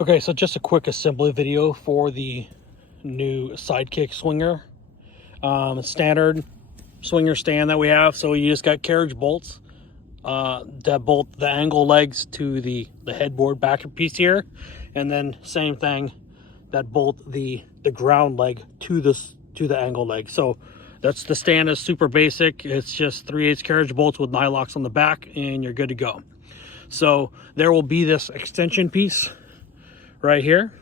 Okay, so just a quick assembly video for the new Sidekick Swinger. Standard swinger stand that we have. So you just got carriage bolts that bolt the angle legs to the headboard back piece here. And then same thing that bolt the ground leg to the angle leg. So that's the stand is super basic. It's just 3/8 carriage bolts with nylocks on the back and you're good to go. So there will be this extension piece right here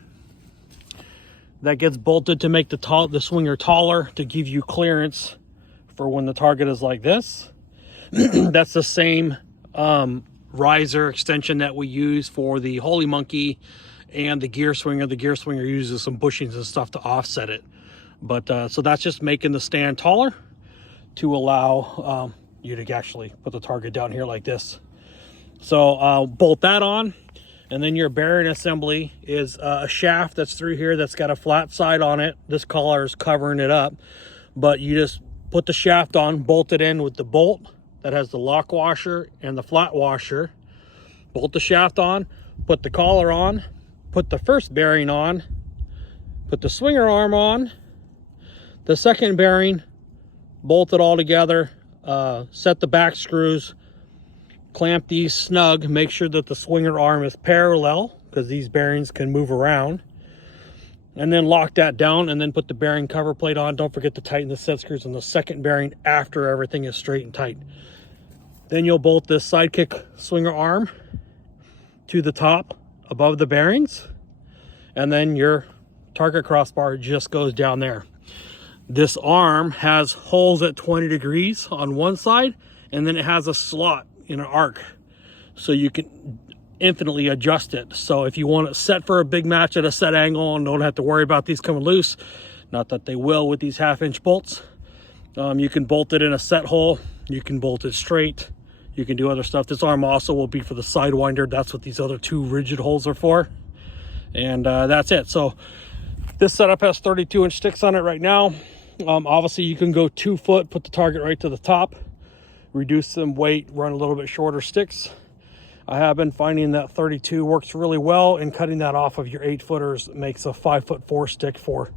that gets bolted to make the swinger taller, to give you clearance for when the target is like this. That's the same riser extension that we use for the Holy Monkey and the gear swinger. The gear swinger uses some bushings and stuff to offset it, but so that's just making the stand taller to allow you to actually put the target down here like this. So bolt that on. And then your bearing assembly is a shaft that's through here that's got a flat side on it. This collar is covering it up, but you just put the shaft on, bolt it in with the bolt that has the lock washer and the flat washer. Bolt the shaft on, put the collar on, put the first bearing on, put the swinger arm on, the second bearing, bolt it all together, set the back screws, clamp these snug, make sure that the swinger arm is parallel because these bearings can move around, and then lock that down and then put the bearing cover plate on. Don't forget to tighten the set screws on the second bearing after everything is straight and tight. Then you'll bolt this Sidekick swinger arm to the top above the bearings, and then your target crossbar just goes down there. This arm has holes at 20 degrees on one side, and then it has a slot in an arc, so you can infinitely adjust it. So if you want it set for a big match at a set angle and don't have to worry about these coming loose, not that they will with these 1/2-inch bolts, you can bolt it in a set hole, you can bolt it straight, you can do other stuff. This arm also will be for the sidewinder. That's what these other two rigid holes are for. And that's it. So this setup has 32-inch sticks on it right now. Obviously you can go 2 foot, put the target right to the top, reduce some weight, run a little bit shorter sticks. I have been finding that 32 works really well, and cutting that off of your 8-footers makes a 5'4" stick for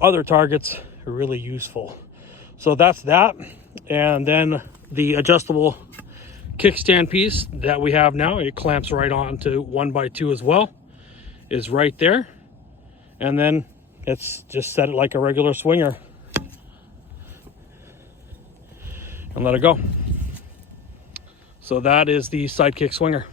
other targets really useful. So that's that. And then the adjustable kickstand piece that we have now, it clamps right onto 1x2 as well, is right there. And then it's just set it like a regular swinger and let it go. So that is the Sidekick Swinger.